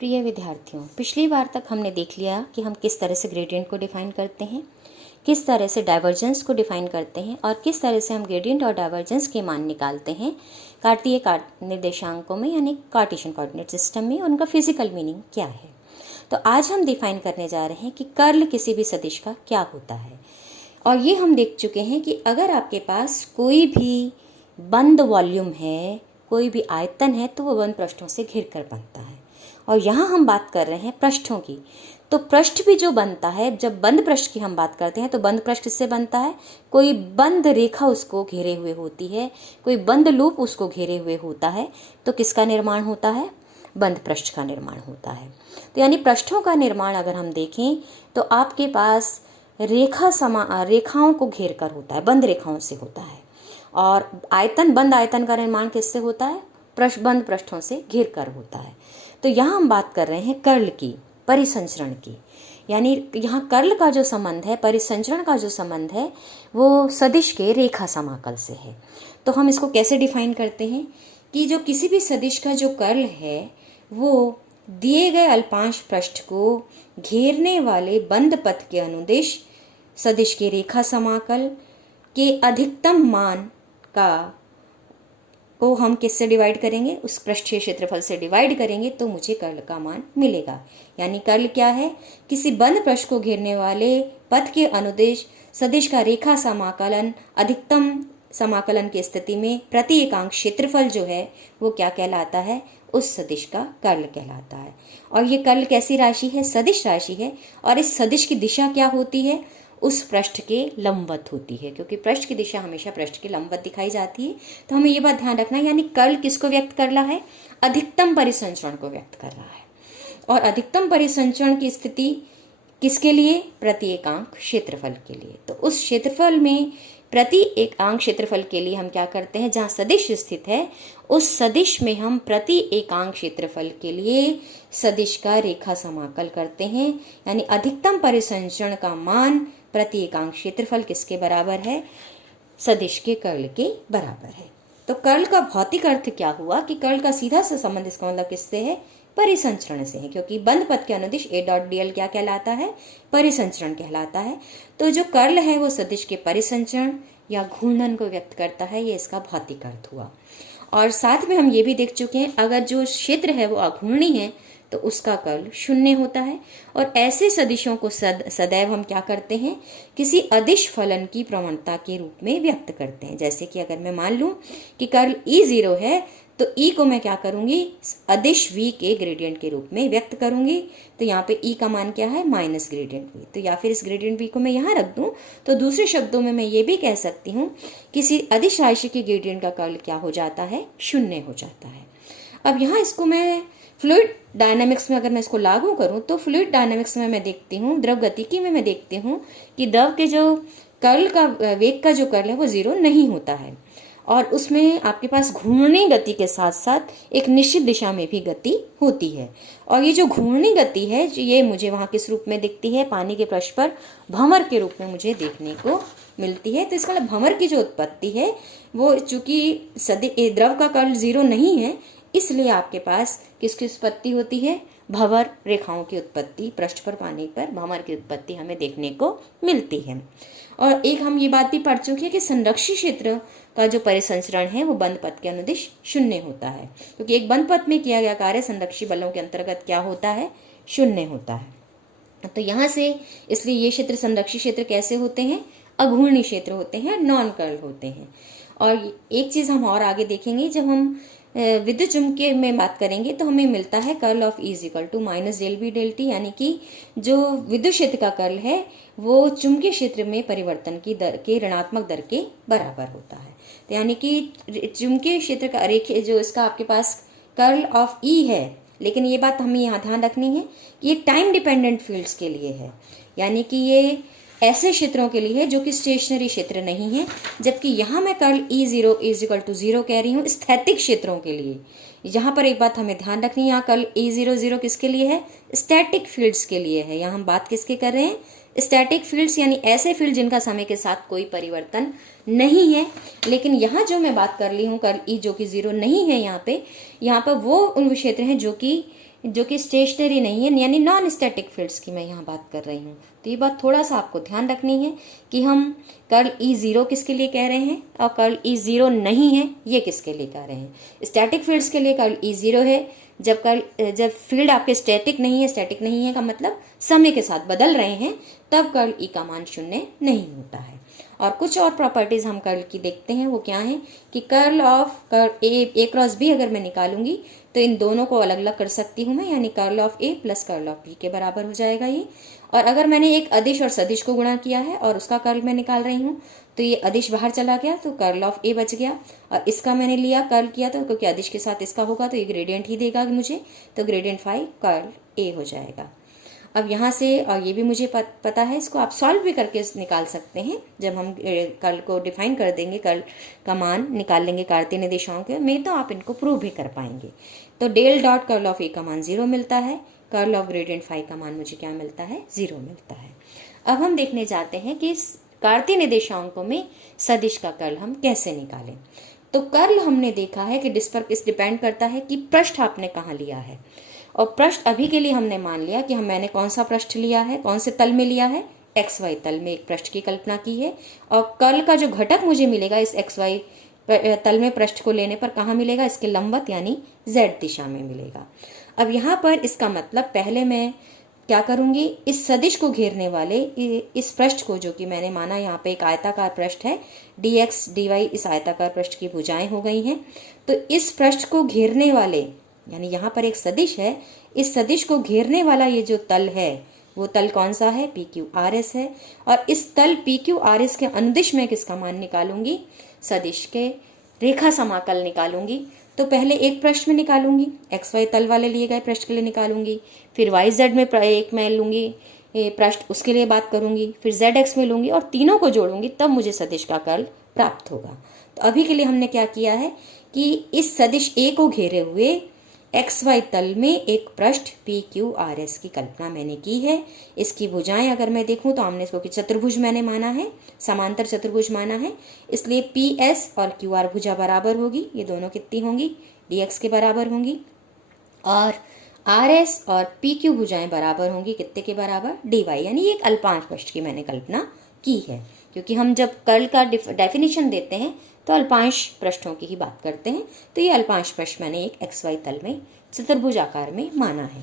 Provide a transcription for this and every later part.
प्रिय विद्यार्थियों, पिछली बार तक हमने देख लिया कि हम किस तरह से ग्रेडियंट को डिफाइन करते हैं, किस तरह से डाइवर्जेंस को डिफाइन करते हैं और किस तरह से हम ग्रेडियंट और डाइवर्जेंस के मान निकालते हैं कार्तीय निर्देशांकों में यानी कार्टेशियन कोऑर्डिनेट सिस्टम में। उनका फिजिकल मीनिंग क्या है। तो आज हम डिफाइन करने जा रहे हैं कि कर्ल किसी भी सदिश का क्या होता है। और ये हम देख चुके हैं कि अगर आपके पास कोई भी बंद वॉल्यूम है, कोई भी आयतन है, तो वो बंद पृष्ठों से घिर कर बनता है। और यहाँ हम बात कर रहे हैं पृष्ठों की, तो पृष्ठ भी जो बनता है, जब बंद पृष्ठ की हम बात करते हैं तो बंद पृष्ठ किससे बनता है? कोई बंद रेखा उसको घेरे हुए होती है, कोई बंद लूप उसको घेरे हुए होता है, तो किसका निर्माण होता है? बंद पृष्ठ का निर्माण होता है। तो यानी पृष्ठों का निर्माण अगर हम देखें तो आपके पास रेखाओं को घेर कर होता है, बंद रेखाओं से होता है। और बंद आयतन का निर्माण किससे होता है? बंद पृष्ठों से घिर कर होता है। तो यहाँ हम बात कर रहे हैं कर्ल की, परिसंचरण की, यानी यहाँ कर्ल का जो संबंध है, परिसंचरण का जो संबंध है, वो सदिश के रेखा समाकल से है। तो हम इसको कैसे डिफाइन करते हैं कि जो किसी भी सदिश का जो कर्ल है वो दिए गए अल्पांश पृष्ठ को घेरने वाले बंद पथ के अनुदिश सदिश के रेखा समाकल के अधिकतम मान को हम किससे डिवाइड करेंगे? उस पृष्ठीय क्षेत्रफल से डिवाइड करेंगे तो मुझे कर्ल का मान मिलेगा। यानी कर्ल क्या है? किसी बंद पृष्ठ को घेरने वाले पथ के अनुदिश सदिश का रेखा समाकलन अधिकतम समाकलन की स्थिति में प्रति एकांक क्षेत्रफल जो है वो क्या कहलाता है? उस सदिश का कर्ल कहलाता है। और ये कर्ल कैसी राशि है? सदिश राशि है। और इस सदिश की दिशा क्या होती है? उस पृष्ठ के लंबवत होती है, क्योंकि पृष्ठ की दिशा हमेशा पृष्ठ के लंबवत दिखाई जाती है। तो हमें ये बात ध्यान रखना है, यानी कर्ल किसको व्यक्त कर रहा है? अधिकतम परिसंचरण को व्यक्त कर रहा है। और अधिकतम परिसंचरण की स्थिति किसके लिए? प्रति एकांक क्षेत्रफल के लिए। तो उस क्षेत्रफल में प्रति एकांक क्षेत्रफल के लिए हम क्या करते हैं? जहाँ सदिश स्थित है उस सदिश में हम प्रति एकांक क्षेत्रफल के लिए सदिश का रेखा समाकल करते हैं। यानी अधिकतम परिसंचरण का मान प्रति एकांक क्षेत्रफल किसके बराबर है? सदिश के कर्ल के बराबर है। तो कर्ल का भौतिक अर्थ क्या हुआ कि कर्ल का सीधा सा संबंध इसका मतलब किससे है? परिसंचरण से है, क्योंकि बंद पथ के अनुदिश A.dl क्या कहलाता है? परिसंचरण कहलाता है। तो जो कर्ल है वो सदिश के परिसंचरण या घूर्णन को व्यक्त करता है, ये इसका भौतिक अर्थ हुआ। और साथ में हम ये भी देख चुके हैं अगर जो क्षेत्र है वो अघूर्णी है तो उसका कर्ल शून्य होता है। और ऐसे सदिशों को सदैव हम क्या करते हैं? किसी अदिश फलन की प्रवणता के रूप में व्यक्त करते हैं। जैसे कि अगर मैं मान लूं कि कर्ल E0 है तो E को मैं क्या करूंगी? अदिश V के ग्रेडियंट के रूप में व्यक्त करूंगी। तो यहाँ पे E का मान क्या है? Minus gradient V। तो या फिर इस ग्रेडियंट V को मैं यहाँ रख दूं तो दूसरे शब्दों में मैं ये भी कह सकती हूँ किसी अदिश राशि के ग्रेडियंट का कर्ल क्या हो जाता है? शून्य हो जाता है। अब यहाँ इसको मैं फ्लूइड डायनामिक्स में अगर मैं इसको लागू करूं तो फ्लूइड डायनामिक्स में मैं देखती हूँ, द्रव गतिकी में मैं देखती हूँ कि द्रव के जो कर्ल का वेग का जो कर्ल है वो 0 नहीं होता है। और उसमें आपके पास घूर्णी गति के साथ साथ एक निश्चित दिशा में भी गति होती है। और ये जो घूर्णी गति है ये मुझे वहाँ किस रूप में दिखती है? पानी के पृष्ठ पर भंवर के रूप में मुझे देखने को मिलती है। तो इसका मतलब भंवर की जो उत्पत्ति है वो चूंकि द्रव का कर्ल 0 नहीं है, इसलिए आपके पास किसकी उत्पत्ति होती है? भंवर रेखाओं की उत्पत्ति, पृष्ठ पर पानी पर भंवर की उत्पत्ति हमें देखने को मिलती है। और एक हम ये बात भी पढ़ चुके हैं कि संरक्षी क्षेत्र का जो परिसंचरण है वो बंद पथ के अनुदिश शून्य होता है, क्योंकि एक बंद पथ में किया गया कार्य संरक्षी बलों के अंतर्गत क्या होता है? शून्य होता है। तो यहाँ से इसलिए ये क्षेत्र संरक्षी क्षेत्र कैसे होते हैं? अघूर्णी क्षेत्र होते हैं, नॉन कर्ल होते हैं। और एक चीज हम और आगे देखेंगे, जब हम विद्युत चुम्बकीय में बात करेंगे तो हमें मिलता है curl of E = minus del B del T, यानी कि जो विद्युत क्षेत्र का कर्ल है वो चुंबकीय क्षेत्र में परिवर्तन की दर के ऋणात्मक दर के बराबर होता है। तो यानी कि चुंबकीय क्षेत्र का रेखीय जो इसका आपके पास कर्ल ऑफ E है, लेकिन ये बात हमें यहाँ ध्यान रखनी है कि ये टाइम डिपेंडेंट फील्ड्स के लिए है, यानी कि ये ऐसे क्षेत्रों के लिए है जो कि स्टेशनरी क्षेत्र नहीं है। जबकि यहाँ मैं कर्ल E0 = 0 कह रही हूँ स्थैतिक क्षेत्रों के लिए। यहाँ पर एक बात हमें ध्यान रखनी है, यहाँ कर्ल E00 किसके लिए है? स्टैटिक फील्ड्स के लिए है। यहाँ हम बात किसके कर रहे हैं? स्टैटिक फील्ड्स, यानी ऐसे फील्ड जिनका समय के साथ कोई परिवर्तन नहीं है। लेकिन यहाँ जो मैं बात कर ली हूँ कर्ल E जो कि 0 नहीं है, यहाँ पर वो उन क्षेत्र हैं जो कि जो कि स्टेशनरी नहीं है, यानी नॉन स्टैटिक फील्ड्स की मैं यहाँ बात कर रही हूँ। तो ये बात थोड़ा सा आपको ध्यान रखनी है कि हम कर्ल ई ज़ीरो किसके लिए कह रहे हैं और कर्ल ई ज़ीरो नहीं है ये किसके लिए कह रहे हैं। स्टैटिक फील्ड्स के लिए कर्ल ई ज़ीरो है, जब फील्ड आपके स्टैटिक नहीं है का मतलब समय के साथ बदल रहे हैं, तब कर्ल ई का मान शून्य नहीं होता है। और कुछ और प्रॉपर्टीज हम कर्ल की देखते हैं, वो क्या है कि curl of curl A cross B अगर मैं निकालूंगी तो इन दोनों को अलग अलग कर सकती हूँ मैं, यानी curl of A plus curl of B के बराबर हो जाएगा ये। और अगर मैंने एक अदिश और सदिश को गुणा किया है और उसका कर्ल मैं निकाल रही हूँ, तो ये अदिश बाहर चला गया तो कर्ल ऑफ ए बच गया, और इसका मैंने लिया कर्ल किया तो क्योंकि अदिश के साथ इसका होगा तो ये ग्रेडियंट ही देगा मुझे, तो ग्रेडियंट फाई कर्ल ए हो जाएगा। अब यहाँ से, और ये भी मुझे पता है, इसको आप सॉल्व भी करके निकाल सकते हैं। जब हम कर्ल को डिफाइन कर देंगे, कर्ल का मान निकाल लेंगे कार्तीय निर्देशांक में, तो आप इनको प्रूव भी कर पाएंगे। तो डेल डॉट कर्ल ऑफ ए का मान 0 मिलता है, कर्ल ऑफ ग्रेडियंट फाई का मान मुझे क्या मिलता है, 0 मिलता है। अब हम देखने जाते हैं कि इस कार्तीय निर्देशांकों में सदिश का कर्ल हम कैसे निकालें। तो कर्ल हमने देखा है कि इस डिपेंड करता है कि पृष्ठ आपने कहाँ लिया है, और पृष्ठ अभी के लिए हमने मान लिया कि मैंने कौन सा पृष्ठ लिया है, कौन से तल में लिया है, एक्स वाई तल में एक पृष्ठ की कल्पना की है। और कर्ल का जो घटक मुझे मिलेगा इस एक्स वाई तल में पृष्ठ को लेने पर कहाँ मिलेगा, इसके लंबवत यानी जेड दिशा में मिलेगा। अब यहाँ पर इसका मतलब पहले मैं क्या करूंगी, इस सदिश को घेरने वाले इस पृष्ठ को, जो कि मैंने माना यहाँ पे एक आयताकार पृष्ठ है, डी एक्स डी वाई इस आयताकार पृष्ठ की भुजाएं हो गई हैं, तो इस पृष्ठ को घेरने वाले, यानी यहाँ पर एक सदिश है, इस सदिश को घेरने वाला ये जो तल है वो तल कौन सा है, पी क्यू आर एस है। और इस तल पी क्यू आर एस के अनुदिश में किसका मान निकालूंगी, सदिश के रेखा समाकल निकालूंगी। तो पहले एक पृष्ठ में निकालूंगी, एक्स वाई तल वाले लिए गए पृष्ठ के लिए निकालूंगी, फिर वाई जेड में एक मैं लूंगी पृष्ठ, उसके लिए बात करूंगी, फिर जेड एक्स में लूंगी और तीनों को जोड़ूंगी, तब मुझे सदिश का कर्ल प्राप्त होगा। तो अभी के लिए हमने क्या किया है कि इस सदिश ए को घेरे हुए एक्स वाई तल में एक पृष्ठ पी क्यू आर एस की कल्पना मैंने की है। इसकी भुजाएं अगर मैं देखूं तो हमने इसको कि चतुर्भुज मैंने माना है, समांतर चतुर्भुज माना है, इसलिए पी एस और क्यू आर भुजा बराबर होगी, ये दोनों कितनी होंगी, डी एक्स के बराबर होंगी, और आर एस और पी क्यू भुजाएं बराबर होंगी कितने के बराबर, डी वाई, यानी एक अल्पांश पृष्ठ की मैंने कल्पना की है। क्योंकि हम जब कर्ल का डेफिनेशन देते हैं तो अल्पांश पृष्ठों की ही बात करते हैं, तो ये अल्पांश पृष्ठ मैंने एक एक्स वाई तल में चतुर्भुज आकार में माना है।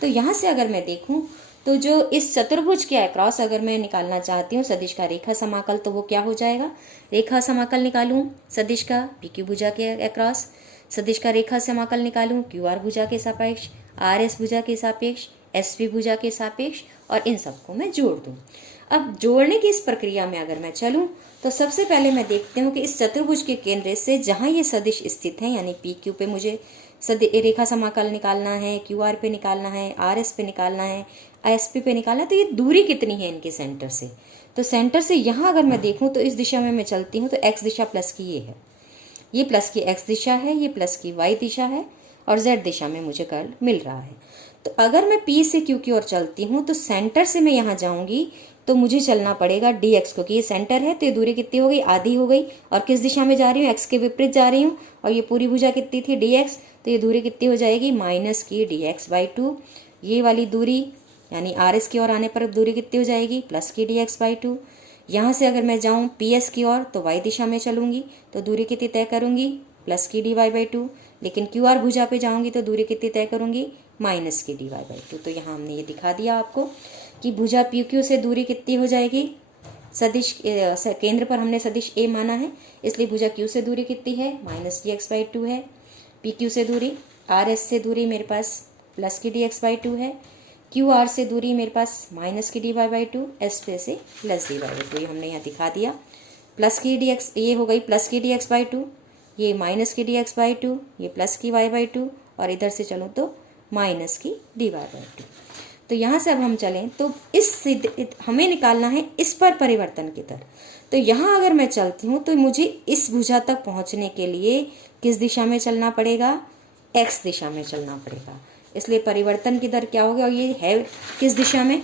तो यहाँ से अगर मैं देखूं तो जो इस चतुर्भुज के अक्रॉस अगर मैं निकालना चाहती हूँ सदिश का रेखा समाकल, तो वो क्या हो जाएगा, रेखा समाकल निकालूं सदिश का पी क्यू भुजा के अक्रॉस, सदिश का रेखा समाकल निकालूं क्यू आर भुजा के सापेक्ष, आर एस भुजा के सापेक्ष, एस पी भुजा के सापेक्ष, और इन सबको मैं जोड़ दूं। अब जोड़ने की इस प्रक्रिया में अगर मैं चलूं तो सबसे पहले मैं देखती हूँ कि इस चतुर्भुज के केंद्र से जहाँ ये सदिश स्थित है, यानी पी क्यू पे मुझे रेखा समाकल निकालना है, क्यू आर पे निकालना है, आर एस पे निकालना है, एस पी पे निकालना है, तो ये दूरी कितनी है इनके सेंटर से। तो सेंटर से यहाँ अगर मैं देखूँ तो इस दिशा में मैं चलती हूँ तो एक्स दिशा प्लस की ये है, ये प्लस की एक्स दिशा है, ये प्लस की वाई दिशा है, और जेड दिशा में मुझे कर्ल मिल रहा है। तो अगर मैं पी से क्यू की ओर चलती हूँ तो सेंटर से मैं यहाँ जाऊँगी तो मुझे चलना पड़ेगा डी एक्स, क्योंकि ये सेंटर है तो ये दूरी कितनी हो गई, आधी हो गई, और किस दिशा में जा रही हूँ, एक्स के विपरीत जा रही हूँ, और ये पूरी भुजा कितनी थी, डी एक्स, तो ये दूरी कितनी हो जाएगी, माइनस की डी एक्स बाई टू। ये वाली दूरी यानी आर एस की ओर आने पर दूरी कितनी हो जाएगी, प्लस की डी एक्स बाई टू। यहाँ से अगर मैं जाऊँ पी एस की ओर तो वाई दिशा में चलूँगी तो दूरी कितनी तय करूँगी, प्लस की डी वाई बाई टू, लेकिन क्यू आर भुजा पे जाऊँगी तो दूरी कितनी तय करूँगी, माइनस की डी वाई बाई टू। तो यहाँ हमने ये दिखा दिया आपको कि भुजा पी क्यू से दूरी कितनी हो जाएगी, सदिश केंद्र पर हमने सदिश ए माना है, इसलिए भुजा क्यू से दूरी कितनी है, minus d x by two है। पी क्यू से दूरी, आर एस से दूरी मेरे पास प्लस की डी एक्स बाई टू है, क्यू आर से दूरी मेरे पास माइनस की d y by two, S P से plus d y by two, ये हमने यहाँ दिखा दिया। प्लस की डी एक्स, ये हो गई प्लस की डी एक्स बाई टू, ये माइनस की डी एक्स बाई टू, ये प्लस की वाई बाई टू, और इधर से चलो तो माइनस की डी वाई बाई टू। तो यहाँ से अब हम चलें तो हमें निकालना है इस पर परिवर्तन की दर। तो यहाँ अगर मैं चलती हूँ तो मुझे इस भुजा तक पहुँचने के लिए किस दिशा में चलना पड़ेगा, एक्स दिशा में चलना पड़ेगा, इसलिए परिवर्तन की दर क्या होगी, और ये है किस दिशा में,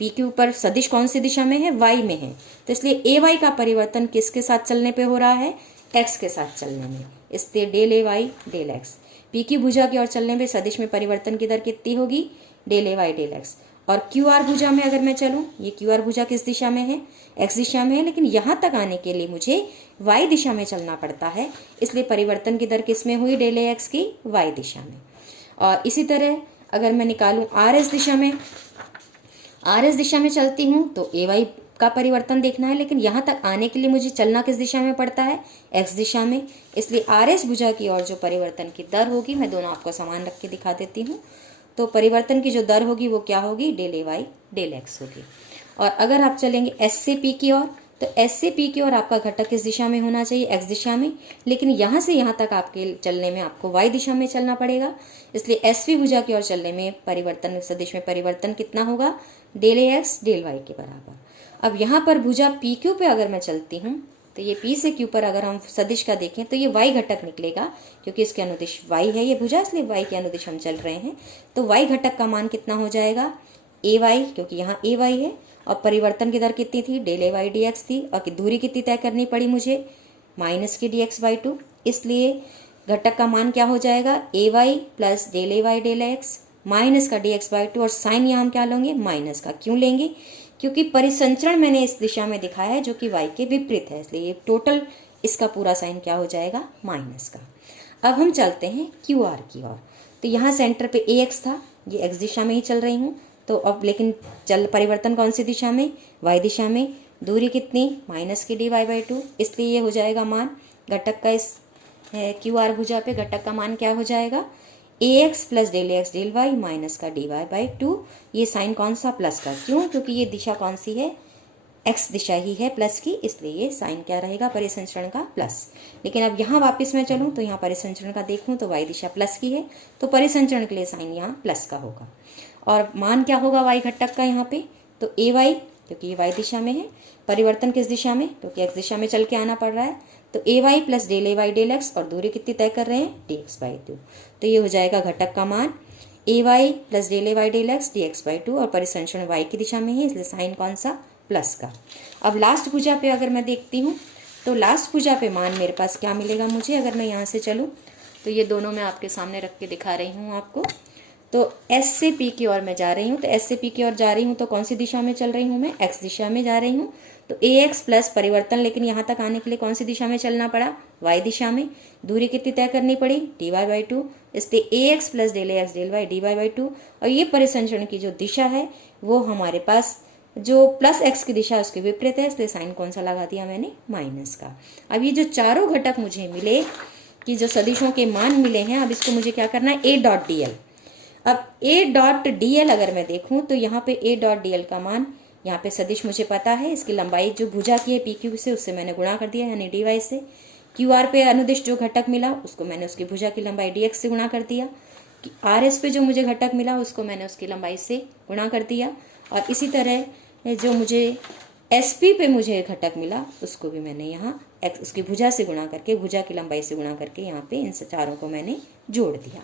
पी क्यू पर सदिश कौन सी दिशा में है, वाई में है, तो इसलिए ए वाई का परिवर्तन किसके साथ चलने पे हो रहा है, एक्स के साथ चलने में, इसलिए del A Y del X. P Q भुजा की ओर चलने पे सदिश में परिवर्तन की दर कितनी होगी, del A Y del x. और क्यू आर भुजा में अगर मैं चलूँ, ये क्यू आर भुजा किस दिशा में है, एक्स दिशा में है, लेकिन यहाँ तक आने के लिए मुझे वाई दिशा में चलना पड़ता है, इसलिए परिवर्तन की दर किस में हुई, डेल ए एक्स की वाई दिशा में। और इसी तरह अगर मैं निकालूँ आर एस दिशा में, आर एस दिशा में चलती हूँ तो ए वाई का परिवर्तन देखना है, लेकिन यहाँ तक आने के लिए मुझे चलना किस दिशा में पड़ता है, एक्स दिशा में, इसलिए आर एस भुजा की ओर जो परिवर्तन की दर होगी, मैं दोनों आपको समान रख के दिखा देती हूँ, तो परिवर्तन की जो दर होगी वो क्या होगी, del A Y del x होगी। और अगर आप चलेंगे एस से पी की ओर, तो एस से पी की ओर आपका घटक किस दिशा में होना चाहिए, एक्स दिशा में, लेकिन यहाँ से यहाँ तक आपके चलने में आपको वाई दिशा में चलना पड़ेगा, इसलिए एस पी भुजा की ओर चलने में परिवर्तन, सदिश में परिवर्तन कितना होगा, del A x del Y के बराबर। अब यहाँ पर भुजा पी क्यू पे अगर मैं चलती हूँ, तो ये पी से क्यू पर अगर हम सदिश का देखें तो ये वाई घटक निकलेगा, क्योंकि इसके अनुदिश वाई है ये भुजा, इसलिए वाई के अनुदिश हम चल रहे हैं, तो वाई घटक का मान कितना हो जाएगा, ए वाई, क्योंकि यहाँ ए वाई है, और परिवर्तन की दर कितनी थी, del A Y d x थी, और दूरी कितनी तय करनी पड़ी मुझे, माइनस की डी एक्स बाई टू, इसलिए घटक का मान क्या हो जाएगा, ए y plus del A Y del x minus का डी एक्स बाई टू, और साइन यहाँ हम क्या लेंगे, माइनस का। क्यों लेंगे, क्योंकि परिसंचरण मैंने इस दिशा में दिखाया है जो कि y के विपरीत है, इसलिए टोटल इसका पूरा साइन क्या हो जाएगा, माइनस का। अब हम चलते हैं क्यू आर की ओर, तो यहाँ सेंटर पे ए एक्स था, ये एक्स दिशा में ही चल रही हूँ, तो अब लेकिन चल परिवर्तन कौन सी दिशा में, y दिशा में, दूरी कितनी, माइनस की डी वाई बाई टू, इसलिए ये हो जाएगा मान घटक का, इस क्यू आर भुजा पे घटक का मान क्या हो जाएगा, A x plus del x del y minus का डी वाई बाई टू, ये साइन कौन सा, प्लस का, क्यों, क्योंकि ये दिशा कौन सी है, एक्स दिशा ही है प्लस की, इसलिए ये साइन क्या रहेगा, परिसंचरण का प्लस। लेकिन अब यहाँ वापस मैं चलूँ तो यहाँ परिसंचरण का देखूँ तो वाई दिशा प्लस की है, तो परिसंचरण के लिए साइन यहाँ प्लस का होगा। और मान क्या होगा वाई घटक का यहाँ पे, तो ए वाई, क्योंकि ये वाई दिशा में है, परिवर्तन किस दिशा में, क्योंकि एक्स दिशा में चल के आना पड़ रहा है, तो ए y plus del A Y del x, और दूरी कितनी तय कर रहे हैं, डी एक्स बाई टू, तो ये हो जाएगा घटक का मान A y plus del A Y del x d x by two, और परिसंचरण वाई की दिशा में है, इसलिए साइन कौन सा, प्लस का। अब लास्ट भुजा पे अगर मैं देखती हूँ, तो लास्ट भुजा पे मान मेरे पास क्या मिलेगा मुझे, अगर मैं यहाँ से चलूँ, तो ये दोनों मैं आपके सामने रख के दिखा रही हूँ आपको, तो एस से पी की ओर मैं जा रही हूँ, तो एस से पी की ओर जा रही हूँ तो कौन सी दिशा में चल रही हूँ मैं, एक्स दिशा में जा रही हूँ, तो ए एक्स प्लस परिवर्तन, लेकिन यहाँ तक आने के लिए कौन सी दिशा में चलना पड़ा, वाई दिशा में, दूरी कितनी तय करनी पड़ी, डी वाई बाई टू, इसलिए A x plus del x del y d y by two, और ये परिसंचरण की जो दिशा है वो हमारे पास जो प्लस एक्स की दिशा उसके विपरीत है, इसलिए साइन कौन सा लगा दिया मैंने, माइनस का। अब ये जो चारों घटक मुझे मिले कि जो सदिशों के मान मिले हैं, अब इसको मुझे क्या करना है, ए डॉट डी एल। अब ए डॉट डी एल अगर मैं देखूं तो यहाँ पे ए डॉट डी एल का मान, यहाँ पे सदिश मुझे पता है, इसकी लंबाई जो भुजा की है पी क्यू से, उससे मैंने गुणा कर दिया, यानी डी वाई से। क्यू आर पे अनुदिश जो घटक मिला उसको मैंने उसकी भुजा की लंबाई डी एक्स से गुणा कर दिया, आर एस पे जो मुझे घटक मिला उसको मैंने उसकी लंबाई से गुणा कर दिया, और इसी तरह जो मुझे एस पी पे मुझे घटक मिला उसको भी मैंने यहाँ एक्स उसकी भुजा से गुणा करके, भुजा की लंबाई से गुणा करके यहाँ पे इन चारों को मैंने जोड़ दिया।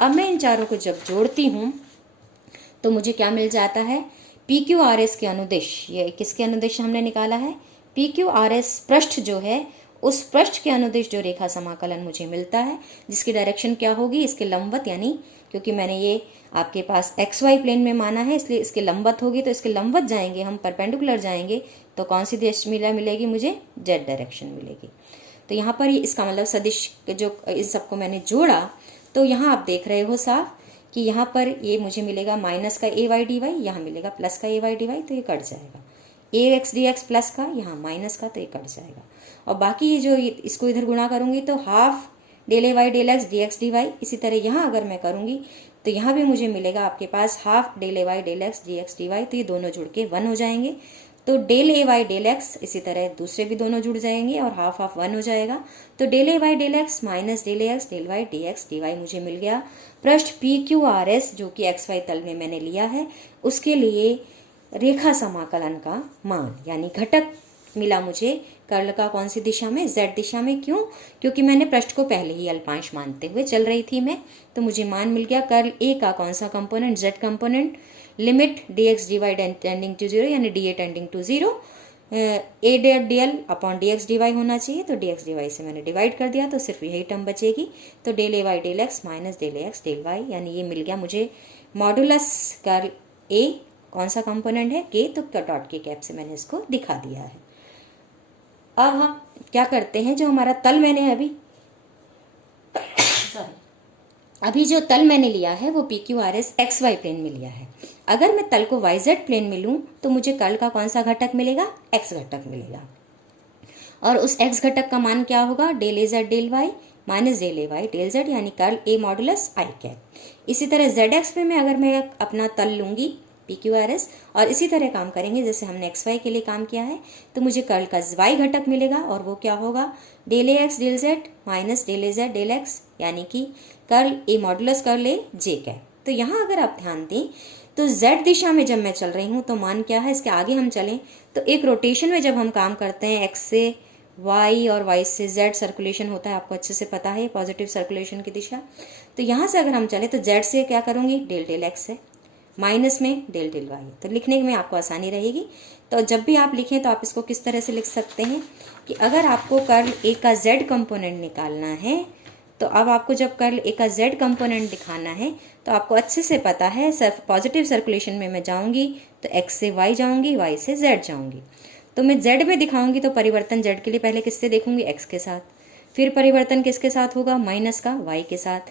अब मैं इन चारों को जब जोड़ती हूँ तो मुझे क्या मिल जाता है, पी क्यू आर एस के अनुदिश, ये किसके अनुदिश हमने निकाला है, पी क्यू आर एस पृष्ठ जो है उस पृष्ठ के अनुदिश जो रेखा समाकलन मुझे मिलता है, जिसकी डायरेक्शन क्या होगी, इसके लंबवत, यानी क्योंकि मैंने ये आपके पास एक्स वाई प्लेन में माना है इसलिए इसके लंबवत होगी, तो इसके लंबवत जाएंगे हम, परपेंडिकुलर जाएंगे तो कौन सी दिशा मिलेगी मुझे, जेड डायरेक्शन मिलेगी। तो यहाँ पर इसका मतलब सदिश जो इस सबको मैंने जोड़ा तो यहाँ आप देख रहे हो साफ कि यहाँ पर ये मुझे मिलेगा माइनस का ए वाई डी वाई, यहाँ मिलेगा प्लस का ए वाई डी वाई, तो ये कट जाएगा, A x d x plus का, यहाँ माइनस का, तो ये कट जाएगा, और बाकी ये जो इसको इधर गुणा करूंगी तो half del A Y del x d x d y. इसी तरह यहाँ अगर मैं करूंगी तो यहाँ भी मुझे मिलेगा आपके पास half del A Y del x d x d y, तो ये दोनों जुड़ के 1 हो जाएंगे, तो del A Y del x, इसी तरह दूसरे भी दोनों जुड़ जाएंगे और हाफ हाफ 1 हो जाएगा, तो del A Y del x minus del A x del y d x d y मुझे मिल गया। पृष्ठ पी क्यू आर एस जो कि एक्स वाई तल में मैंने लिया है उसके लिए रेखा समाकलन का मान, यानी घटक मिला मुझे कर्ल का कौन सी दिशा में, जेड दिशा में। क्यों, क्योंकि मैंने पृष्ठ को पहले ही अल्पांश मानते हुए चल रही थी मैं, तो मुझे मान मिल गया कर्ल ए का कौन सा component, z component, limit d x d y tending to 0 यानी d A tending to 0, A d l upon d x d y होना चाहिए, तो डी एक्स डी वाई से मैंने डिवाइड कर दिया तो सिर्फ यही टर्म बचेगी। तो del A Y del x minus del A x del y, यानी ये मिल गया मुझे मॉडुलस कर्ल ए। कौन सा कंपोनेंट है? के, तो डॉट के कैप से मैंने इसको दिखा दिया है। अब हम क्या करते हैं, जो हमारा तल मैंने अभी जो तल मैंने लिया है वो P Q R S x y plane में लिया है। अगर मैं तल को वाई जेड प्लेन में लूँ तो मुझे कर्ल का कौन सा घटक मिलेगा? एक्स घटक मिलेगा। और उस एक्स घटक का मान क्या होगा? Del A z del y minus del A Y del z, यानी curl A modulus i cap. इसी तरह जेड एक्स पे मैं अगर मैं अपना तल लूंगी पी क्यू आर एस, और इसी तरह काम करेंगे जैसे हमने एक्स वाई के लिए काम किया है, तो मुझे कर्ल का वाई घटक मिलेगा, और वो क्या होगा? Del A x del z minus del A z del x, यानी कि curl A modulus curl A j cap. तो यहाँ अगर आप ध्यान दें तो z दिशा में जब मैं चल रही हूँ तो मान क्या है? इसके आगे हम चलें तो एक रोटेशन में जब हम काम करते हैं, x से y और y से z सर्कुलेशन होता है, आपको अच्छे से पता है, पॉजिटिव सर्कुलेशन की दिशा। तो यहाँ से अगर हम चलें तो z से क्या करूँगी? डेल डेल x है, माइनस में डेल डेल y, तो लिखने में आपको आसानी रहेगी। तो जब भी आप लिखें तो आप इसको किस तरह से लिख सकते हैं कि अगर आपको कर्ल ए का z कंपोनेंट निकालना है, तो अब आपको जब कर्ल ए का z कंपोनेंट दिखाना है तो आपको अच्छे से पता है, सिर्फ पॉजिटिव सर्कुलेशन में मैं जाऊंगी तो x से y जाऊंगी, y से z जाऊंगी। तो मैं z में दिखाऊंगी तो परिवर्तन z के लिए पहले किससे देखूंगी? x के साथ। फिर परिवर्तन किसके साथ होगा? माइनस का y के साथ।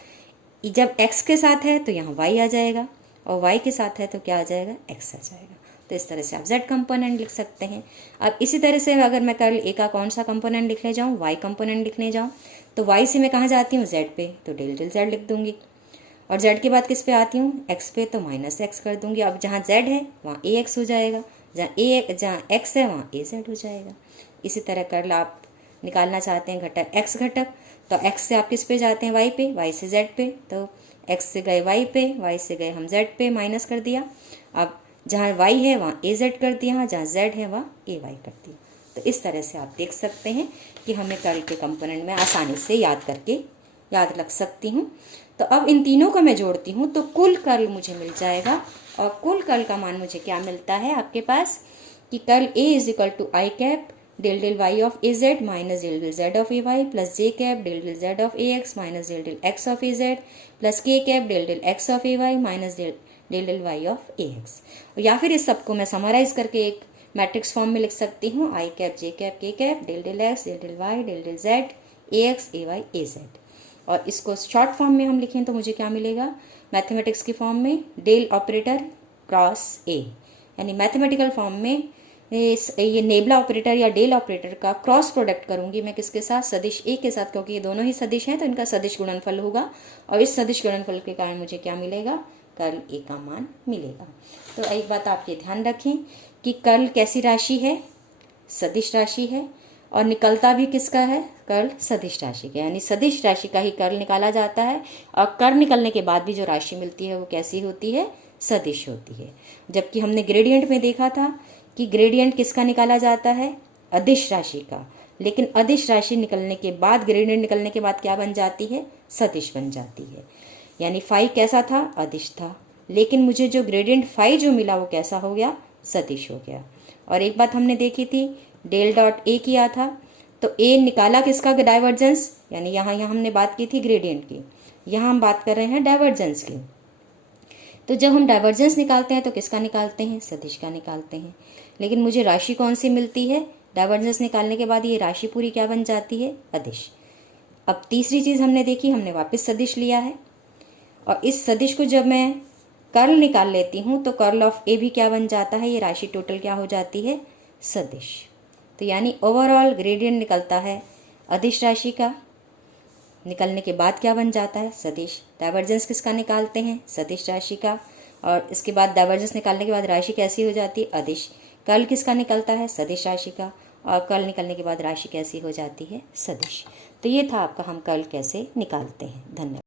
जब x के साथ है तो यहाँ y आ जाएगा, और y के साथ है तो क्या आ जाएगा? x आ जाएगा। तो इस तरह से आप z कंपोनेंट लिख सकते हैं। अब इसी तरह से अगर मैं कर्ल ए का कौन सा कंपोनेंट लिखने जाऊँ? y कंपोनेंट लिखने जाऊँ, तो y से मैं कहाँ जाती हूँ? z पे, तो डेल डेल z लिख दूंगी। और z के बाद किस पे आती हूँ? x पे, तो माइनस x कर दूंगी। अब जहाँ z है वहाँ ax हो जाएगा, जहाँ x है वहाँ az हो जाएगा। इसी तरह कर्ल आप निकालना चाहते हैं घटक x घटक, तो x से आप किस पे जाते हैं? y पे, y से z पे, तो x से गए y पे, y से गए हम z पे, माइनस कर दिया। अब जहाँ y है वहाँ az कर दिया, जहाँ z है वहाँ ay कर दिया। तो इस तरह से आप देख सकते हैं कि हमें कर्ल के कंपोनेंट में आसानी से याद रख सकती हूँ। तो अब इन तीनों को मैं जोड़ती हूँ तो कुल कर्ल मुझे मिल जाएगा, और कुल कर्ल का मान मुझे क्या मिलता है आपके पास कि curl A is equal to i cap del del y of A z minus del del z of A y plus j cap del del z of A x minus del del x of A z plus k cap del del x of A y minus del del y of A x. या फिर इस सबको मैं summarise करके एक matrix form में लिख सकती हूँ, I cap J cap K cap del del x del del y del del z A x A y A z. और इसको शॉर्ट फॉर्म में हम लिखें तो मुझे क्या मिलेगा? मैथमेटिक्स की फॉर्म में डेल ऑपरेटर क्रॉस ए, यानी मैथमेटिकल फॉर्म में ये नेबला ऑपरेटर या डेल ऑपरेटर का क्रॉस प्रोडक्ट करूंगी मैं किसके साथ? सदिश ए के साथ, क्योंकि ये दोनों ही सदिश हैं तो इनका सदिश गुणनफल होगा, और इस सदिश गुणनफल के कारण मुझे क्या मिलेगा? कर्ल ए का मान मिलेगा। तो एक बात आप ये ध्यान रखें कि कर्ल कैसी राशि है? सदिश राशि है, और निकलता भी किसका है? कर्ल सदिश राशि का, यानी सदिश राशि का ही कर्ल निकाला जाता है, और कर्ल निकलने के बाद भी जो राशि मिलती है वो कैसी होती है? सदिश होती है। जबकि हमने ग्रेडियंट में देखा था कि ग्रेडियंट किसका निकाला जाता है? अदिश राशि का, लेकिन अदिश राशि निकलने के बाद, ग्रेडियंट निकलने के बाद क्या बन जाती है? सदिश बन जाती है। यानी फाई कैसा था? अदिश था, लेकिन मुझे जो ग्रेडियंट फाई जो मिला वो कैसा हो गया? सदिश हो गया। और एक बात हमने देखी थी, डेल डॉट ए किया था तो ए निकाला किसका? डाइवर्जेंस, यानी यहाँ हमने बात की थी ग्रेडियंट की, यहाँ हम बात कर रहे हैं डाइवर्जेंस की। तो जब हम डाइवर्जेंस निकालते हैं तो किसका निकालते हैं? सदिश का निकालते हैं। लेकिन मुझे राशि कौन सी मिलती है? डाइवर्जेंस निकालने के बाद ये राशि पूरी क्या बन जाती है? अदिश। अब तीसरी चीज़ हमने देखी, हमने वापस सदिश लिया है, और इस सदिश को जब मैं कर्ल निकाल लेती हूँ तो कर्ल ऑफ ए भी क्या बन जाता है? ये राशि टोटल क्या हो जाती है? सदिश। तो यानी ओवरऑल ग्रेडियंट निकलता है अदिश राशि का, निकलने के बाद क्या बन जाता है? सदिश। डाइवर्जेंस किसका निकालते हैं? सदिश राशि का, और इसके बाद डाइवर्जेंस निकालने के बाद राशि कैसी हो जाती है? अदिश। कर्ल किसका निकलता है? सदिश राशि का, और कर्ल निकलने के बाद राशि कैसी हो जाती है? सदिश। तो ये था आपका हम कर्ल कैसे निकालते हैं। धन्यवाद।